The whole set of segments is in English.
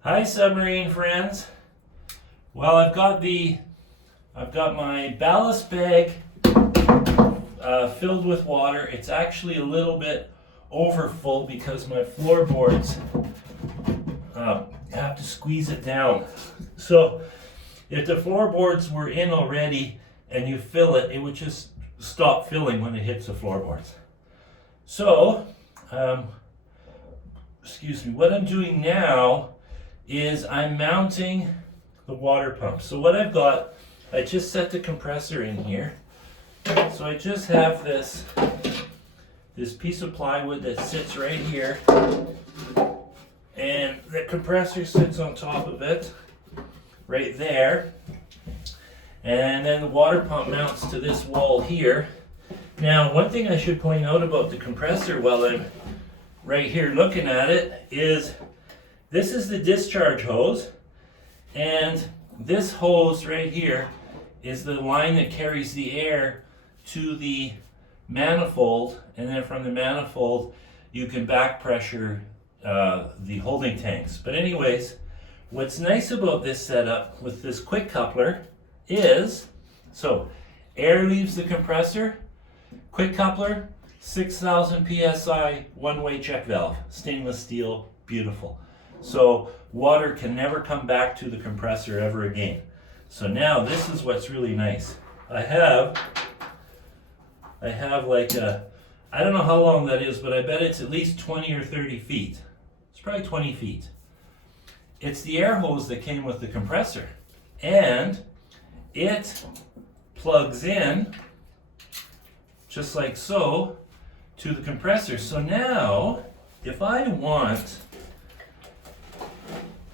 Hi submarine friends. Well, I've got my ballast bag filled with water. It's actually a little bit over full because my floorboards have to squeeze it down. So if the floorboards were in already and you fill it, it would just stop filling when it hits the floorboards. So, what I'm doing now is I'm mounting the water pump. So what I've got, I just set the compressor in here. So I just have this piece of plywood that sits right here, and the compressor sits on top of it, right there. And then the water pump mounts to this wall here. Now, one thing I should point out about the compressor while I'm right here looking at it is this is the discharge hose, and this hose right here is the line that carries the air to the manifold, and then from the manifold you can back pressure the holding tanks. But anyways, what's nice about this setup with this quick coupler is, so air leaves the compressor, quick coupler, 6,000 psi one-way check valve, stainless steel, beautiful. So water can never come back to the compressor ever again. So now this is what's really nice. I have like I don't know how long that is, but I bet it's at least 20 or 30 feet. It's probably 20 feet. It's the air hose that came with the compressor, and it plugs in just like so to the compressor. So now if I want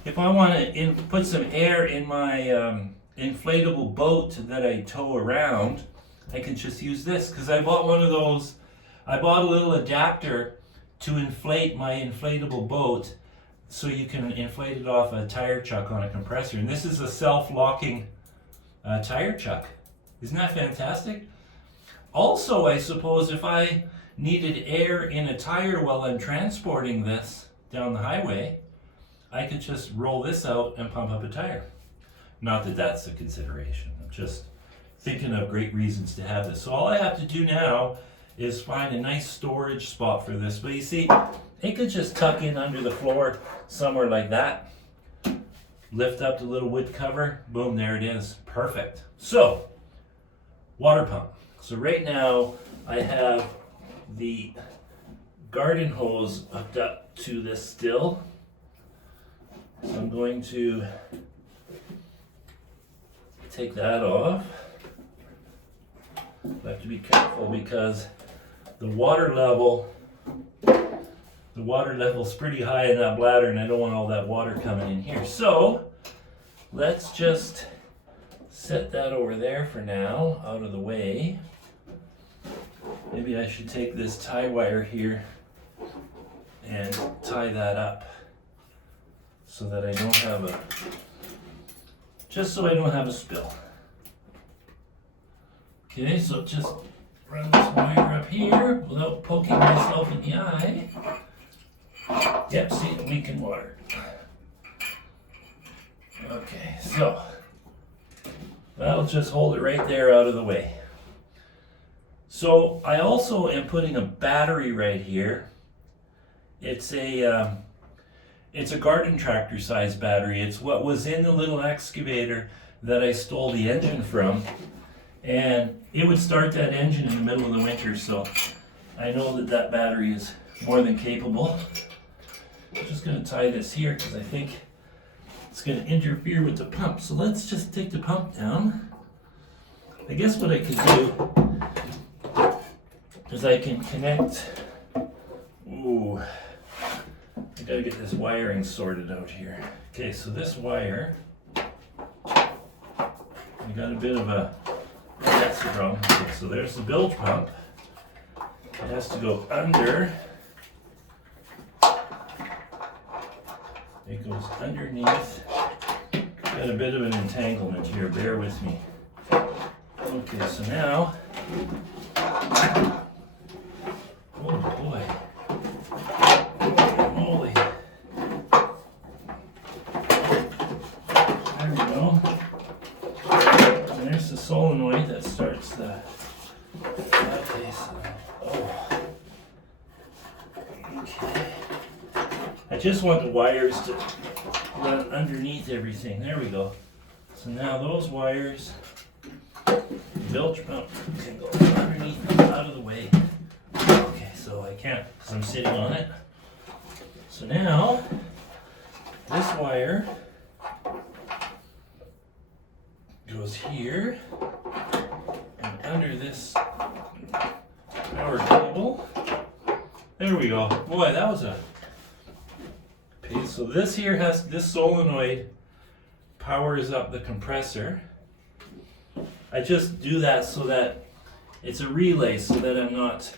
to put some air in my inflatable boat that I tow around, I can just use this, because I bought one of those. I bought a little adapter to inflate my inflatable boat, so you can inflate it off a tire chuck on a compressor. And this is a self-locking tire chuck. Isn't that fantastic? Also, I suppose if I needed air in a tire while I'm transporting this down the highway, I could just roll this out and pump up a tire. Not that that's a consideration. I'm just thinking of great reasons to have this. So all I have to do now is find a nice storage spot for this. But you see, it could just tuck in under the floor somewhere like that. Lift up the little wood cover, boom, there it is. Perfect. So, water pump. So right now I have the garden hose hooked up to this still. So I'm going to take that off. I have to be careful because the water level's pretty high in that bladder, and I don't want all that water coming in here. So let's just set that over there for now, out of the way. Maybe I should take this tie wire here and tie that up so that I don't have just so I don't have a spill. Okay, so just run this wire up here without poking myself in the eye. Yep, see, leaking water. Okay, so that'll just hold it right there out of the way. So I also am putting a battery right here. It's a garden tractor size battery. It's what was in the little excavator that I stole the engine from. And it would start that engine in the middle of the winter, so I know that that battery is more than capable. I'm just going to tie this here because I think it's going to interfere with the pump. So let's just take the pump down. I guess what I could do is I can connect. Ooh, I gotta get this wiring sorted out here. Okay, so this wire, I got a bit of a, that's wrong. Okay, so there's the bilge pump. It has to go under. It goes underneath. Got a bit of an entanglement here, bear with me. Okay, so now, oh boy, just want the wires to run underneath everything. There we go. So now those wires, bilge pump can go underneath them, out of the way. Okay, so I can't because I'm sitting on it. So now this wire goes here and under this power cable. There we go. Boy, that was a pain. So this here has, this solenoid powers up the compressor. I just do that so that it's a relay so that I'm not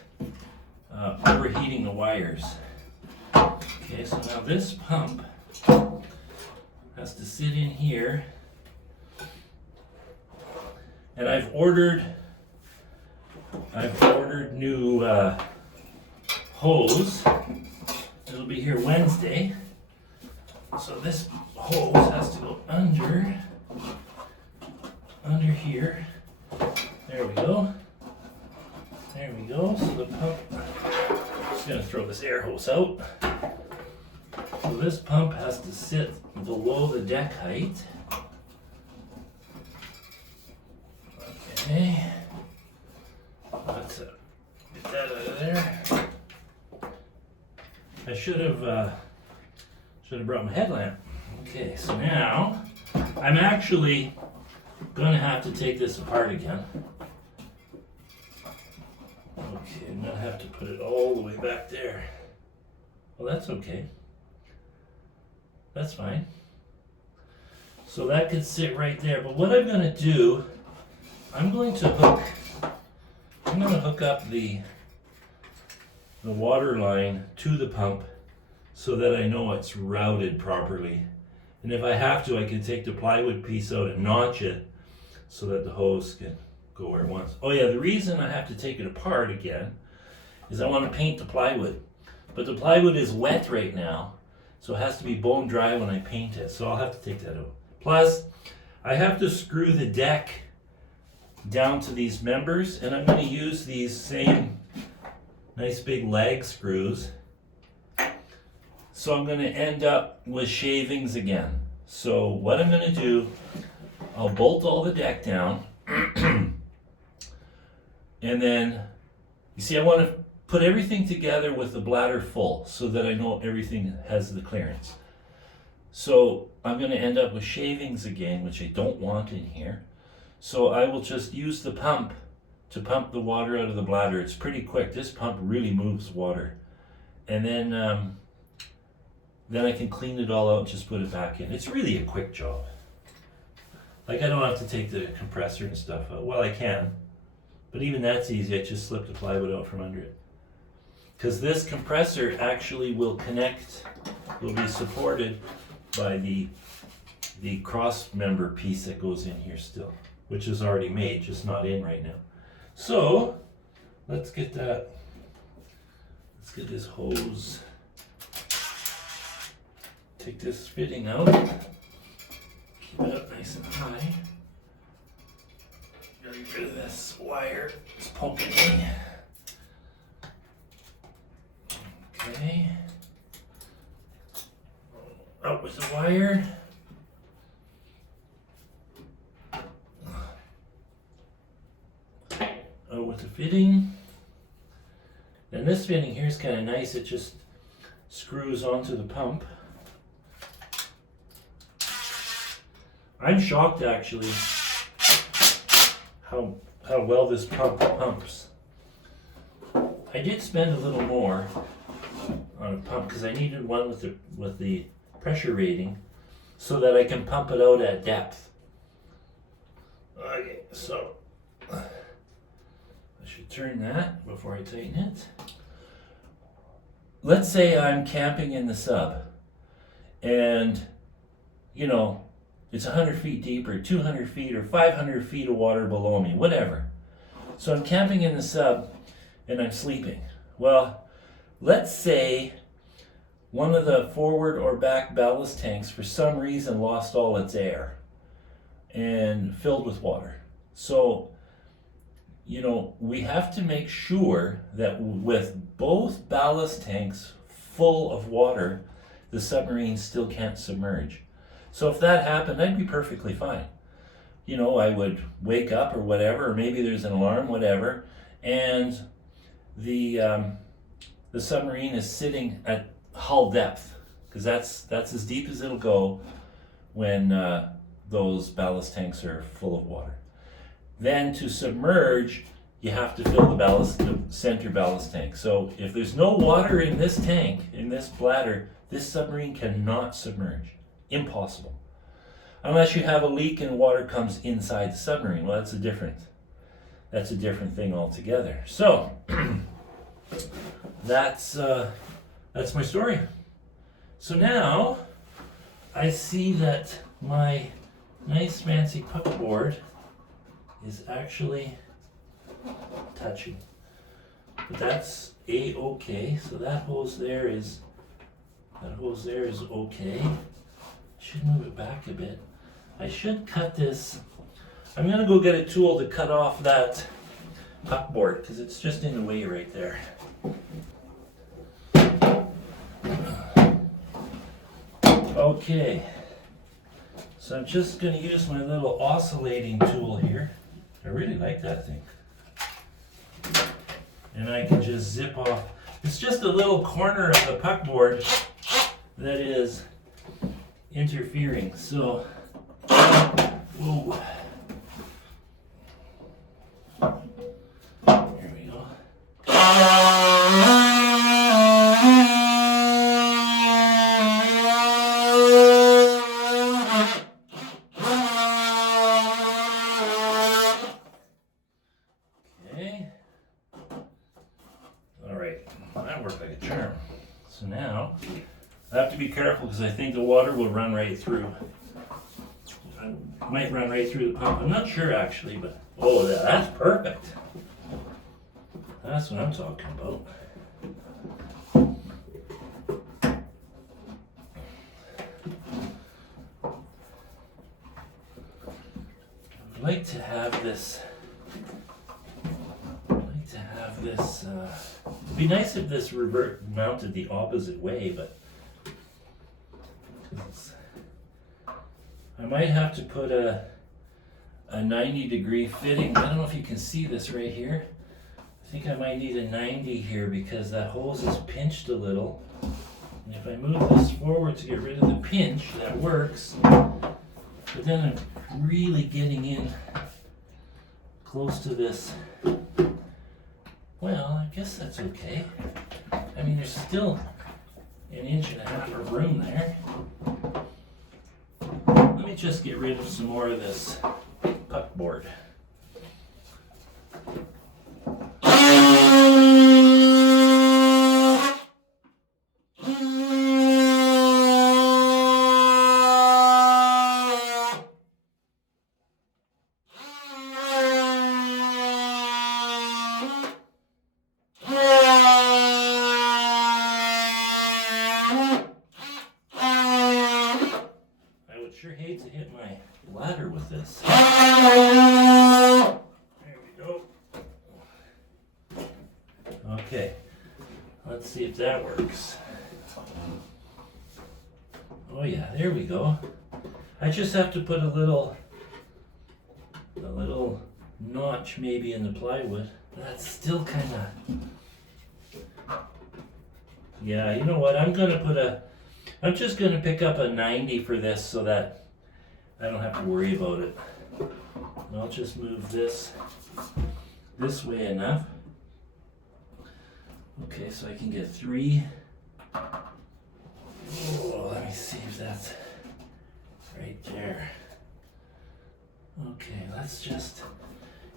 overheating the wires. Okay, so now this pump has to sit in here. And I've ordered new hose. It'll be here Wednesday. So this hose has to go under here. There we go. There we go. So the pump, I'm just gonna throw this air hose out. So this pump has to sit below the deck height. Okay. Let's get that out of there. I should have brought my headlamp. Okay, so now I'm actually gonna have to take this apart again. Okay, I'm gonna have to put it all the way back there. Well, that's okay. That's fine. So that could sit right there. But what I'm gonna do, I'm going to hook up the water line to the pump so that I know it's routed properly. And if I have to, I can take the plywood piece out and notch it so that the hose can go where it wants. Oh yeah, the reason I have to take it apart again is I want to paint the plywood. But the plywood is wet right now, so it has to be bone dry when I paint it. So I'll have to take that out. Plus, I have to screw the deck down to these members, and I'm going to use these same nice big lag screws. So I'm going to end up with shavings again. So what I'm going to do, I'll bolt all the deck down, and then, you see, I want to put everything together with the bladder full so that I know everything has the clearance. So I'm going to end up with shavings again, which I don't want in here. So I will just use the pump to pump the water out of the bladder. It's pretty quick. This pump really moves water. And then I can clean it all out and just put it back in. It's really a quick job. Like, I don't have to take the compressor and stuff out. Well, I can, but even that's easy. I just slip the plywood out from under it. Because this compressor actually will connect, will be supported by the cross member piece that goes in here still, which is already made, just not in right now. So let's get that. Let's get this hose. Take this fitting out. Keep it up nice and high. Gotta get rid of this wire. It's poking me. Okay. Out with the wire. Out with the fitting. And this fitting here is kind of nice. It just screws onto the pump. I'm shocked actually how well this pump pumps. I did spend a little more on a pump because I needed one with the pressure rating so that I can pump it out at depth. Okay, so I should turn that before I tighten it. Let's say I'm camping in the sub and, you know, it's 100 feet deep or 200 feet or 500 feet of water below me, whatever. So I'm camping in the sub and I'm sleeping. Well, let's say one of the forward or back ballast tanks for some reason lost all its air and filled with water. So, you know, we have to make sure that with both ballast tanks full of water, the submarine still can't submerge. So if that happened, I'd be perfectly fine. You know, I would wake up or whatever, or maybe there's an alarm, whatever, and the submarine is sitting at hull depth, because that's as deep as it'll go when those ballast tanks are full of water. Then to submerge, you have to fill the center ballast tank. So if there's no water in this tank, in this bladder, this submarine cannot submerge. Impossible. Unless you have a leak and water comes inside the submarine. Well, that's a different thing altogether. So that's my story. So now I see that my nice fancy puckboard is actually touching. But that's a-okay. So that hose there is okay. Should move it back a bit. I should cut this. I'm gonna go get a tool to cut off that puckboard because it's just in the way right there. Okay, so I'm just going to use my little oscillating tool here. I really like that thing. And I can just zip off. It's just a little corner of the puckboard that is interfering. So, whoa. There we go. So now, I have to be careful because I think the water will run right through. It might run right through the pump. I'm not sure actually, but oh, that's perfect. That's what I'm talking about. I'd like to have this. It'd be nice if this mounted the opposite way, but I might have to put a 90-degree fitting. I don't know if you can see this right here. I think I might need a 90 here because that hose is pinched a little. And if I move this forward to get rid of the pinch, that works. But then I'm really getting in close to this. Well, I guess that's okay. I mean, there's still an inch and a half of room there. Let me just get rid of some more of this puckboard. Sure hate to hit my ladder with this. There we go. Okay, let's see if that works. Oh yeah, there we go. I just have to put a little notch maybe in the plywood. That's still kind of. Yeah, you know what? I'm just going to pick up a 90 for this so that I don't have to worry about it. And I'll just move this way enough. Okay, so I can get 3. Oh, let me see if that's right there. Okay, let's just,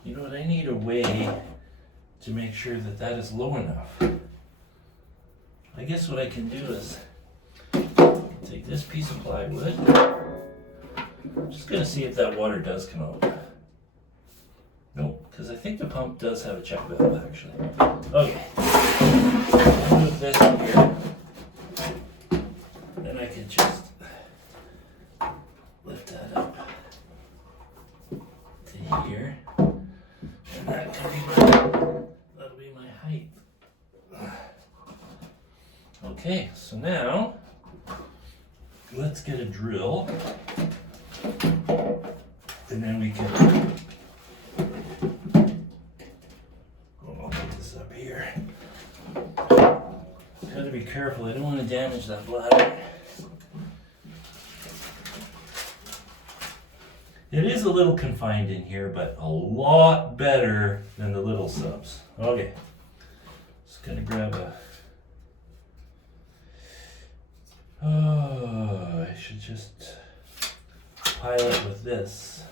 you know what, I need a way to make sure that that is low enough. I guess what I can do is take this piece of plywood. I'm just going to see if that water does come out. Nope, because I think the pump does have a check valve actually. Okay, I'll move this in here. Then I can just lift that up to here. And that'll be my height. Okay, so now let's get a drill, and then we can, I'll put this up here. Gotta be careful, I don't want to damage that bladder. It is a little confined in here, but a lot better than the little subs. Okay, just gonna grab a, oh, I should just pile it with this.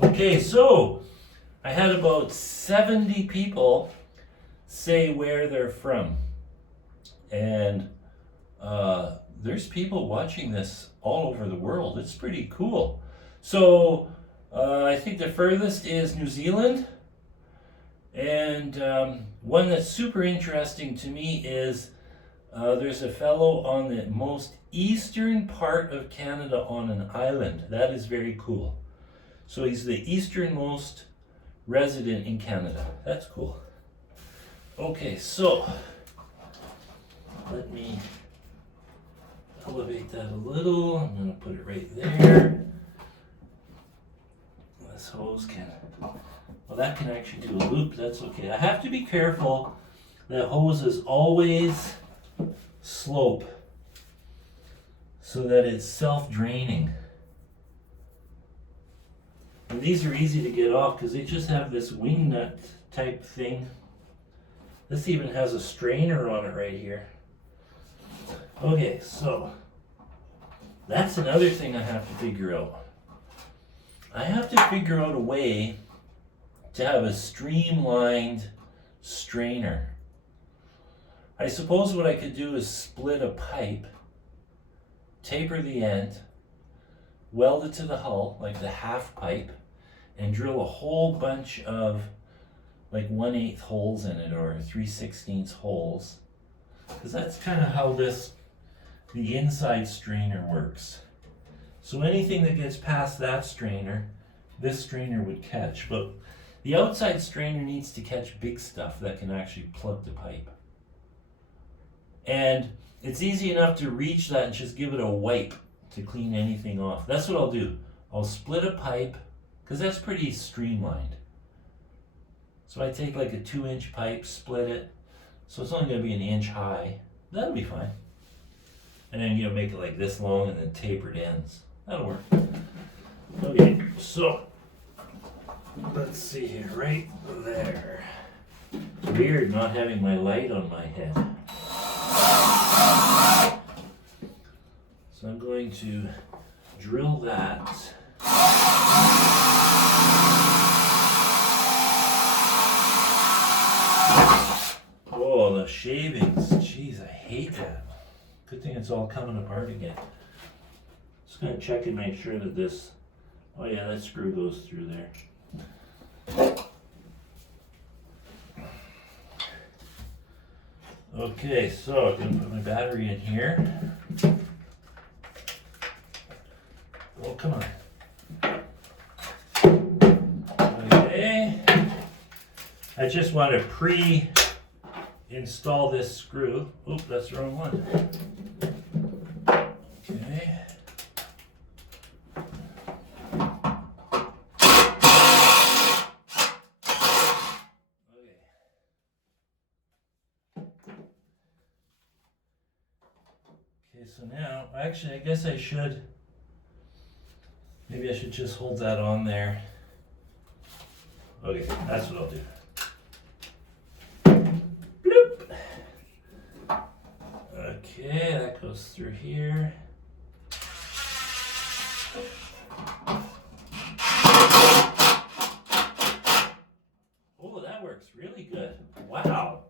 Okay, so I had about 70 people say where they're from, and there's people watching this all over the world. It's pretty cool. So I think the furthest is New Zealand, and one that's super interesting to me is there's a fellow on the most eastern part of Canada on an island. That is very cool. So he's the easternmost resident in Canada. That's cool. Okay, so let me elevate that a little. I'm going to put it right there. This hose can, well, that can actually do a loop. That's okay. I have to be careful that hoses always slope so that it's self-draining. And these are easy to get off because they just have this wing nut type thing. This even has a strainer on it right here. Okay, so that's another thing I have to figure out. I have to figure out a way to have a streamlined strainer. I suppose what I could do is split a pipe, taper the end, weld it to the hull, like the half pipe, and drill a whole bunch of like 1/8 holes in it or 3/16 holes. Because that's kind of how the inside strainer works. So anything that gets past that strainer, this strainer would catch. But the outside strainer needs to catch big stuff that can actually plug the pipe. And it's easy enough to reach that and just give it a wipe to clean anything off. That's what I'll do. I'll split a pipe, because that's pretty streamlined. So I take like a 2-inch pipe, split it, so it's only going to be 1 inch high. That'll be fine. And then make it like this long and then tapered ends. That'll work. Okay, so let's see here, right there. It's weird not having my light on my head. So I'm going to drill that. Oh, the shavings. Jeez, I hate that. Good thing it's all coming apart again. Just going to check and make sure that this, oh yeah, that screw goes through there. Okay, so I'm going to put my battery in here. Oh, come on. Okay. I just want to pre-install this screw. Oop, that's the wrong one. Okay. Okay, so now, actually, I guess I should, maybe I should just hold that on there. Okay, that's what I'll do. Bloop. Okay, that goes through here. Oh, that works really good. Wow.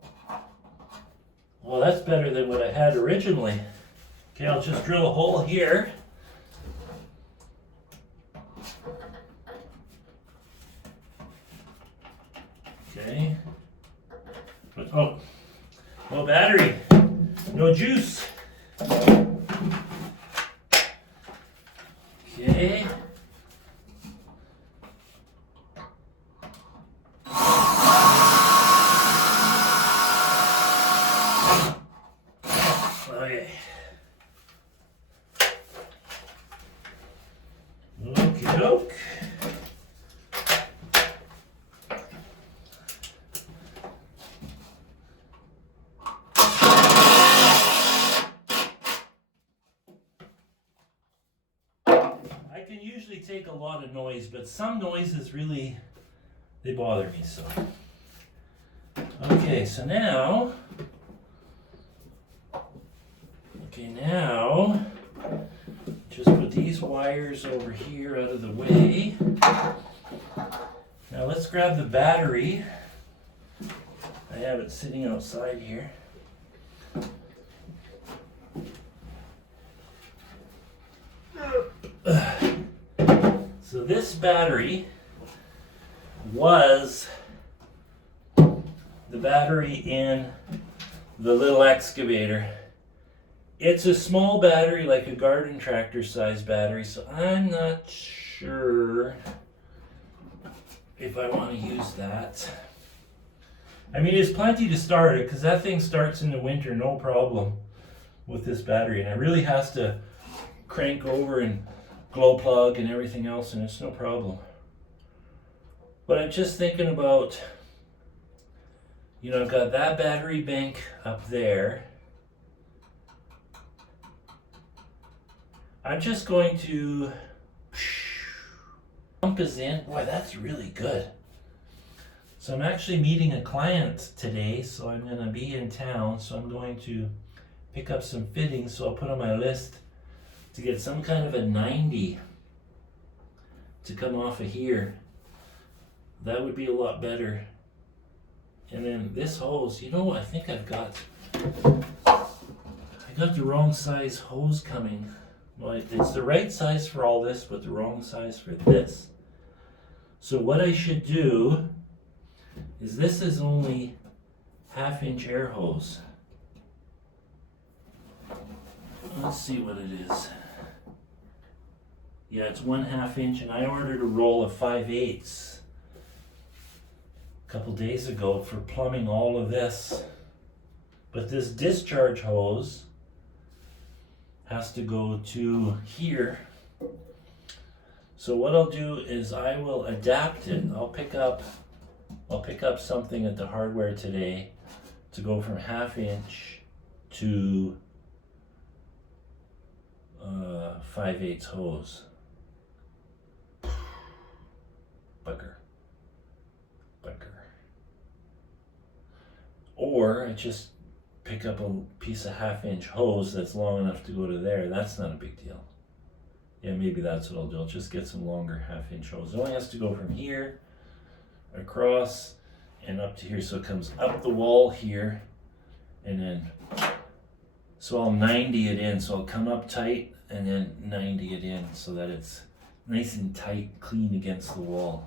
Well, that's better than what I had originally. Okay, I'll just drill a hole here. Okay. Oh, no battery, no juice. Okay. take a lot of noise, but some noises really, they bother me, so. Okay, so now, just put these wires over here out of the way. Now let's grab the battery. I have it sitting outside here. So this battery was the battery in the little excavator. It's a small battery, like a garden tractor size battery, so I'm not sure if I want to use that. I mean, it's plenty to start it, because that thing starts in the winter, no problem with this battery, and it really has to crank over and glow plug and everything else, and it's no problem. But I'm just thinking about, you know, I've got that battery bank up there. I'm just going to pump is in. Boy, that's really good. So I'm actually meeting a client today, so I'm going to be in town, so I'm going to pick up some fittings, so I'll put on my list to get some kind of a 90 to come off of here. That would be a lot better. And then this hose, you know, I think I got the wrong size hose coming. Well, it's the right size for all this, but the wrong size for this. So what I should do is, this is only 1/2-inch air hose. Let's see what it is. Yeah, it's 1/2 inch, and I ordered a roll of 5/8 a couple days ago for plumbing all of this. But this discharge hose has to go to here. So what I'll do is I will adapt it. I'll pick up something at the hardware today to go from 1/2 inch to 5/8 hose. Bugger. Or I just pick up a piece of 1/2-inch hose that's long enough to go to there. That's not a big deal. Yeah, maybe that's what I'll do. I'll just get some longer 1/2-inch hose. It only has to go from here, across, and up to here. So it comes up the wall here, and then, so I'll 90 it in. So I'll come up tight and then 90 it in so that it's nice and tight, clean against the wall.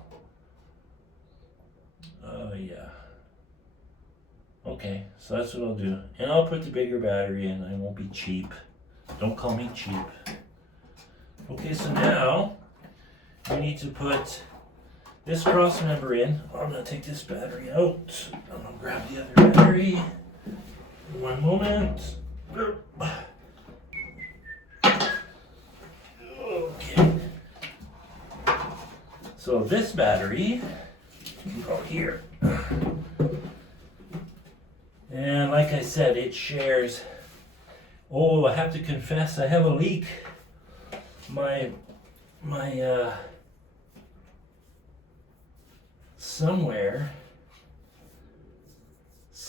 Yeah. Okay, so that's what I'll do. And I'll put the bigger battery in. I won't be cheap. Don't call me cheap. Okay, so now we need to put this cross member in. I'm going to take this battery out. I'm going to grab the other battery. One moment. Okay. So this battery can go here. And like I said, it shares. Oh, I have to confess, I have a leak. My somewhere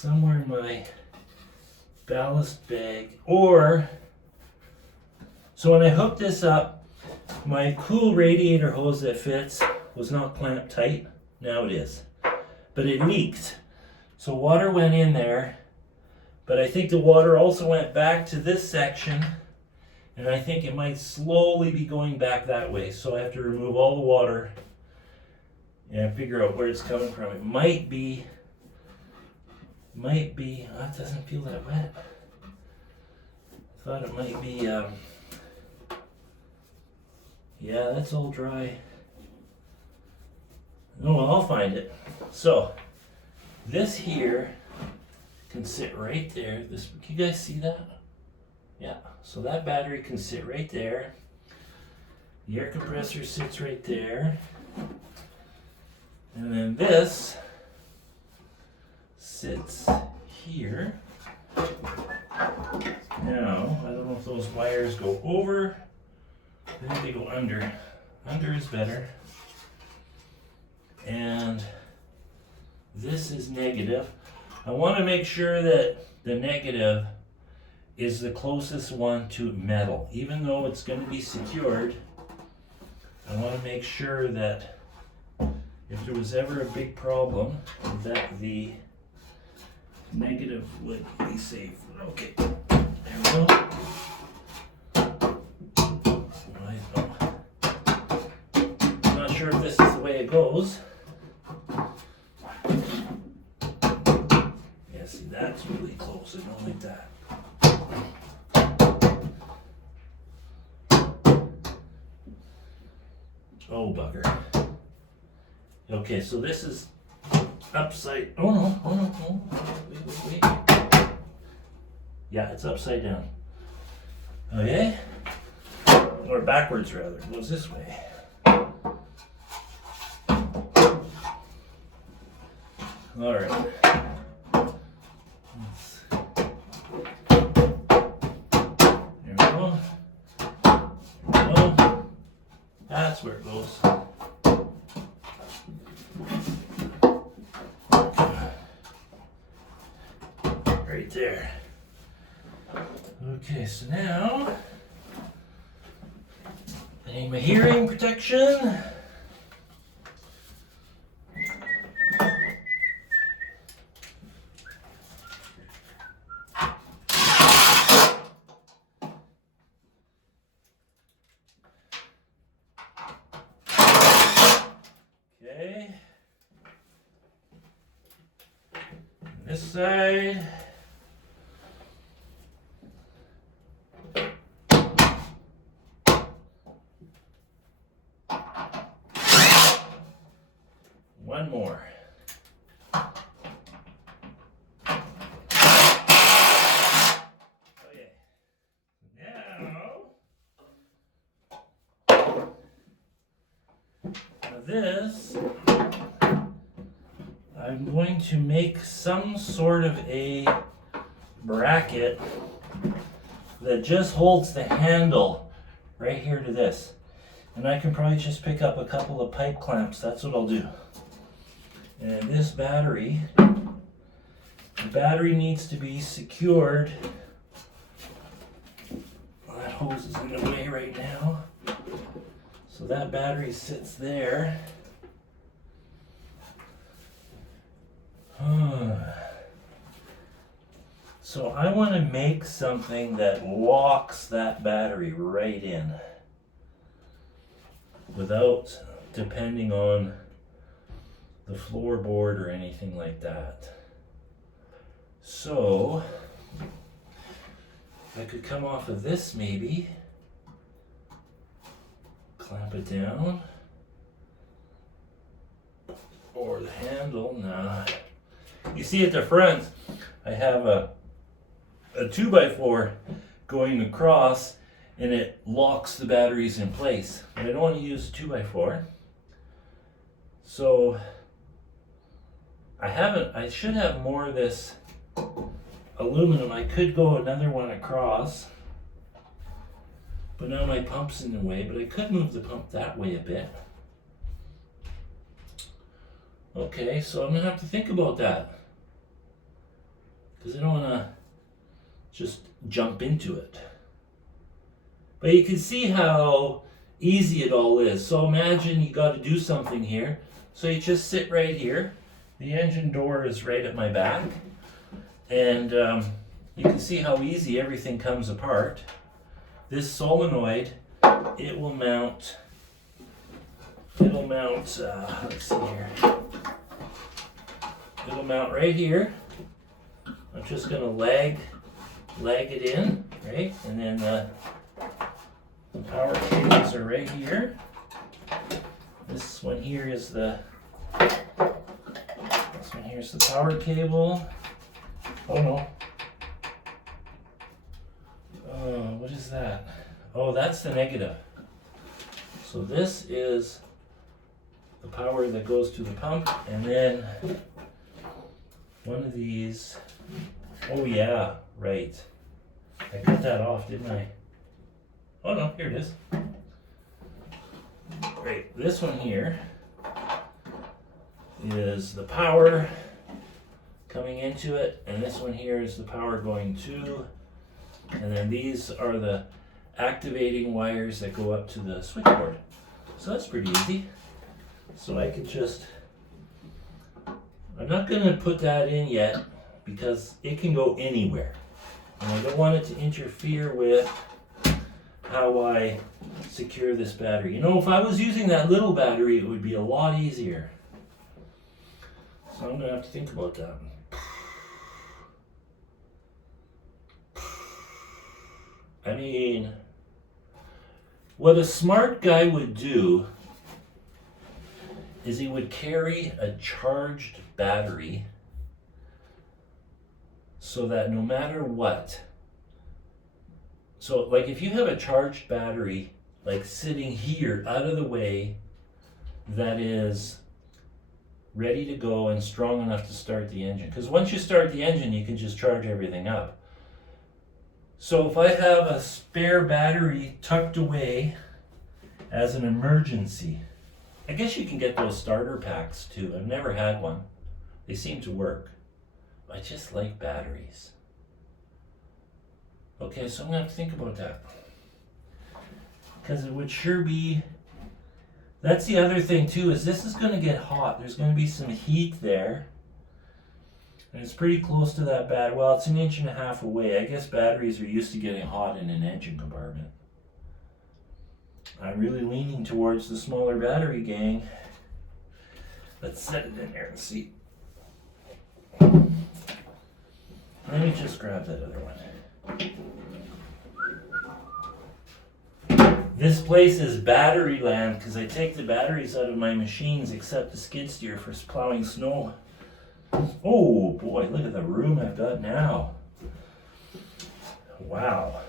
in my ballast bag, or so when I hooked this up, my cool radiator hose that fits was not clamped tight. Now it is, but it leaked. So water went in there, but I think the water also went back to this section, and I think it might slowly be going back that way. So I have to remove all the water and figure out where it's coming from. It might be, oh, it doesn't feel that wet. I thought it might be, yeah, that's all dry. Oh, well, I'll find it. So this here can sit right there. This, can you guys see that? Yeah, so that battery can sit right there. The air compressor sits right there. And then this sits here. Now, I don't know if those wires go over. I think they go under. Under is better. And this is negative. I want to make sure that the negative is the closest one to metal. Even though it's going to be secured, I want to make sure that if there was ever a big problem, that the negative would be safe. Okay, there we go. I'm not sure if this is the way it goes. Yeah, see, that's really close. I don't like that. Oh, bugger. Okay, so this is upside. Oh no, wait. Yeah, it's upside down. Okay? Or backwards, rather. It goes this way. Alright. There we go. That's where it goes. Right there. Okay, so now I need my hearing protection. Okay. This side. One more. Okay. Now this, I'm going to make some sort of a bracket that just holds the handle right here to this. And I can probably just pick up a couple of pipe clamps. That's what I'll do. And this battery, the battery needs to be secured. Well, that hose is in the way right now. So that battery sits there. So I want to make something that locks that battery right in without depending on the floorboard or anything like that. So I could come off of this maybe, clamp it down, or the handle. Nah. You see at the front I have a 2x4 going across, and it locks the batteries in place. But I don't want to use a 2x4. So I should have more of this aluminum. I could go another one across, but now my pump's in the way, but I could move the pump that way a bit. Okay, so I'm gonna have to think about that, because I don't want to just jump into it. But you can see how easy it all is. So imagine you got to do something here. So you just sit right here. The engine door is right at my back. And you can see how easy everything comes apart. This solenoid, it will mount, let's see here. It'll mount right here. I'm just going to lag it in, right? And then the power cables are right here. This one here is the power cable. Oh no. What is that? Oh, that's the negative. So this is the power that goes to the pump, and then one of these. Oh yeah, right. I cut that off, didn't I? Oh no, here it is. Right, this one here is the power coming into it, and this one here is the power going to, and then these are the activating wires that go up to the switchboard. So that's pretty easy. So I could just, I'm not going to put that in yet because it can go anywhere. And I don't want it to interfere with how I secure this battery. You know, if I was using that little battery, it would be a lot easier. So I'm going to have to think about that. I mean, what a smart guy would do is he would carry a charged battery so that no matter what, so like if you have a charged battery like sitting here out of the way that is ready to go and strong enough to start the engine, because once you start the engine you can just charge everything up. So if I have a spare battery tucked away as an emergency, I guess you can get those starter packs too. I've never had one. They seem to work. I just like batteries. Okay, so I'm going to have to think about that. Because it would sure be... That's the other thing too, is this is going to get hot. There's going to be some heat there. And it's pretty close to that battery. Well, it's 1.5 inches away. I guess batteries are used to getting hot in an engine compartment. I'm really leaning towards the smaller battery, gang. Let's set it in there and see. Let me just grab that other one. This place is battery land because I take the batteries out of my machines except the skid steer for plowing snow. Oh boy, look at the room I've got now. Wow.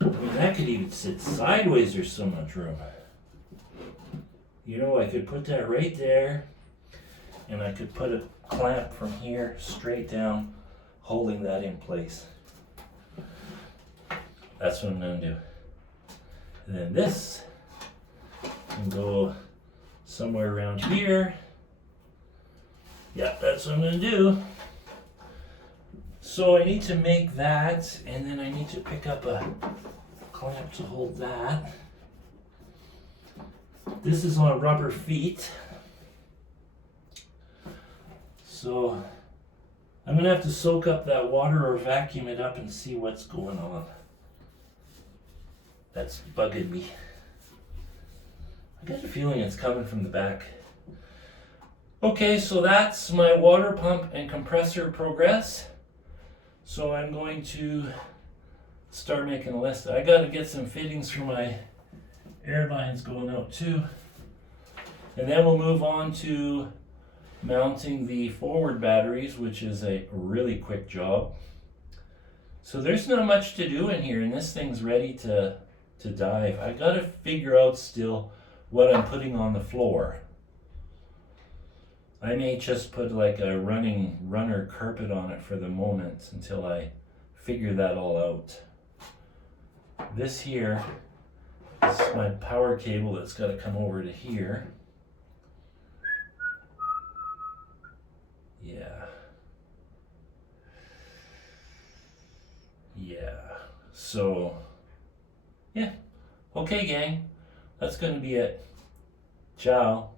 I mean, that could even sit sideways, there's so much room. You know, I could put that right there, and I could put a clamp from here straight down, holding that in place. That's what I'm going to do. And then this can go somewhere around here. Yeah, that's what I'm going to do. So I need to make that, and then I need to pick up a clamp to hold that. This is on rubber feet. So I'm going to have to soak up that water or vacuum it up and see what's going on. That's bugging me. I got a feeling it's coming from the back. Okay, so that's my water pump and compressor progress. So I'm going to start making a list. I got to get some fittings for my air lines going out too. And then we'll move on to mounting the forward batteries, which is a really quick job. So there's not much to do in here, and this thing's ready to dive. I got to figure out still what I'm putting on the floor. I may just put like a runner carpet on it for the moment until I figure that all out. This here is my power cable that's got to come over to here. Yeah. So, yeah. Okay, gang. That's going to be it. Ciao.